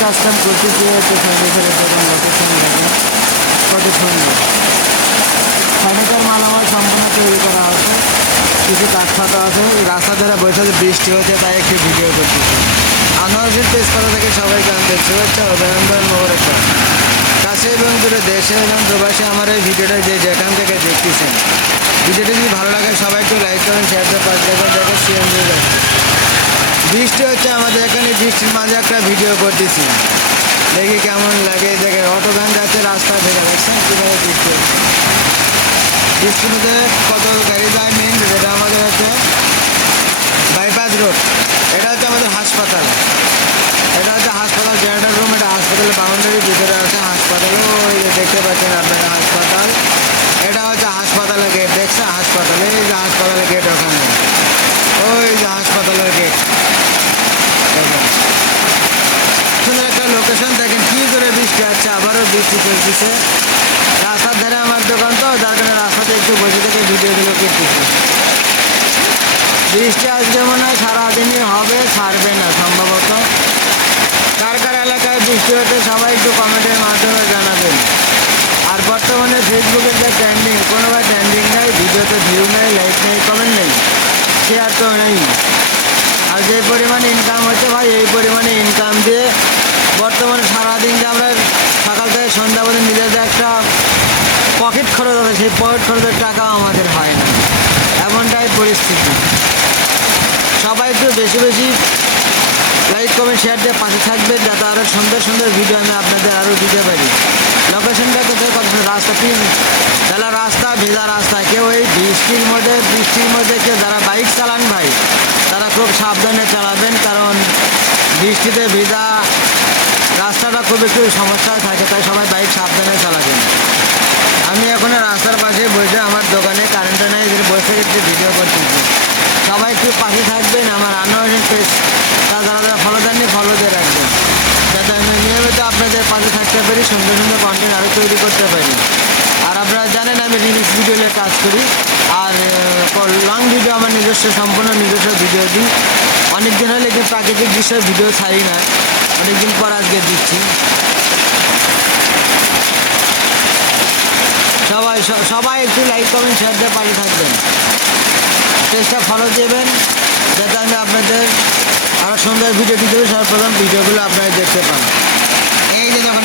কাম করতেছি তো ফার্নিচারের দোকান লোকেশন দেখেন কত সুন্দর মাল আমার সম্পূর্ণ তৈরি করা আছে, কিছু কাঠ ফাটা আছে রাস্তা ধারে বসে বৃষ্টি হচ্ছে, তাই একটু ভিডিও করতেছি আনোয়ারশির তেজপাতা থেকে সবাইকে আনতে শুভেচ্ছা অভিনন্দন মোবারক কাছে এবং দূরে দেশে এবং প্রবাসে আমার এই ভিডিওটা যে যেখান থেকে দেখতেছেন, ভিডিওটি যদি ভালো লাগে সবাই একটু লাইক করেন শেয়ার করে পাঁচ দেখেন দেখে সিএনজি বৃষ্টি হচ্ছে আমাদের বৃষ্টির মাঝে একটা ভিডিও করতেছি। দেখি কেমন লাগে দেখে অটো ভ্যান যাচ্ছে, রাস্তা ভেঙে দেখছেন? কীভাবে বৃষ্টি হচ্ছে বৃষ্টির মধ্যে কত গাড়ি যায় মেন রোড এটা আমাদের হচ্ছে বাইপাস রোড এটা হচ্ছে আমাদের হাসপাতাল এটা হচ্ছে হাসপাতাল জেনারেটর রুম এটা হাসপাতালের বাউন্ডারির ভিতরে আছে হাসপাতাল ওই যে দেখতে পাচ্ছেন আপনারা হাসপাতাল এটা হচ্ছে হাসপাতালের গেট দেখছেন হাসপাতাল এই যে হাসপাতালের গেট ওখানে ওই যে হাসপাতালের গেট সুন্দর একটা লোকেশন দেখেন কি করে বৃষ্টি আছে বৃষ্টি চলতেছে রাস্তার ধারে আমার দোকান তো, যার কারণে রাস্তাতে একটু বসে থেকে ভিডিওগুলো করতেছি। বৃষ্টি আজকে মনে হয়, সারাদিনই হবে, ছাড়বে না সম্ভবত। কার কার এলাকায় বৃষ্টি হচ্ছে সবাই একটু কমেন্টের মাধ্যমে জানাবেন। আর বর্তমানে ফেসবুকের যে ট্রেন্ডিং কোনো ভাই ট্রেন্ডিং নেই ভিডিওতে ভিউ নেই লাইক নেই কমেন্ট নেই শেয়ার তো নেই আর যে পরিমাণে ইনকাম হচ্ছে ভাই, এই পরিমাণে ইনকাম দিয়ে বর্তমানে সারাদিন যে আমরা সকাল থেকে সন্ধ্যা পর্যন্ত নিজেদের একটা পকেট খরচ হবে সেই পকেট আমাদের হয় না। এমনটাই পরিস্থিতি। সবাই একটু বেশি বেশি লাইক কমেন্ট শেয়ার দিয়ে পাশে থাকবেন, যাতে আরও সুন্দর সুন্দর ভিডিও আমি আপনাদের আরও দিতে পারি। লোকেশনটা কোথায় কত রাস্তা কি? তাহলে রাস্তা, ভেজা রাস্তা। কেউ এই বৃষ্টির মধ্যে বৃষ্টির মধ্যে কেউ, যারা বাইক চালান ভাই, তারা খুব সাবধানে চালাবেন, কারণ বৃষ্টিতে ভেজা রাস্তাটা খুব একটু সমস্যা থাকে, তাই সবাই বাইক সাবধানে চালাবেন আমি এখন রাস্তার পাশে বসে আমার দোকানে কারেন্টটা নেই এখানে বসে একটু সবাই একটু পাশে থাকবেন, আমার আনোয়ারের পেজ তা যারা যারা ফলো দেননি ফলো দিয়ে রাখবেন। যাতে আমি নিয়মিত আপনাদের পাশে থাকতে পারি, সুন্দর সুন্দর কন্টেন্ট আরও তৈরি করতে পারি। আর আপনারা জানেন, আমি রিলিক্স ভিডিও নিয়ে কাজ করি। আর লং ভিডিও আমার নিজস্ব, সম্পূর্ণ নিজস্ব ভিডিও দিই অনেক দিন হলে কিন্তু প্রাকৃতিক দৃশ্যের ভিডিও ছাড়ি না। অনেকদিন পর আজকে দিচ্ছি। সবাই সবাই একটু লাইক কমেন্ট শেয়ার দিয়ে পাশে থাকবেন। পেজটা ফলো দেবেন। যাতে আমি আপনাদের আরও সুন্দর ভিডিও দিতে পারি, সর্বপ্রথম ভিডিওগুলো আপনারা দেখতে পান। এই যে যখন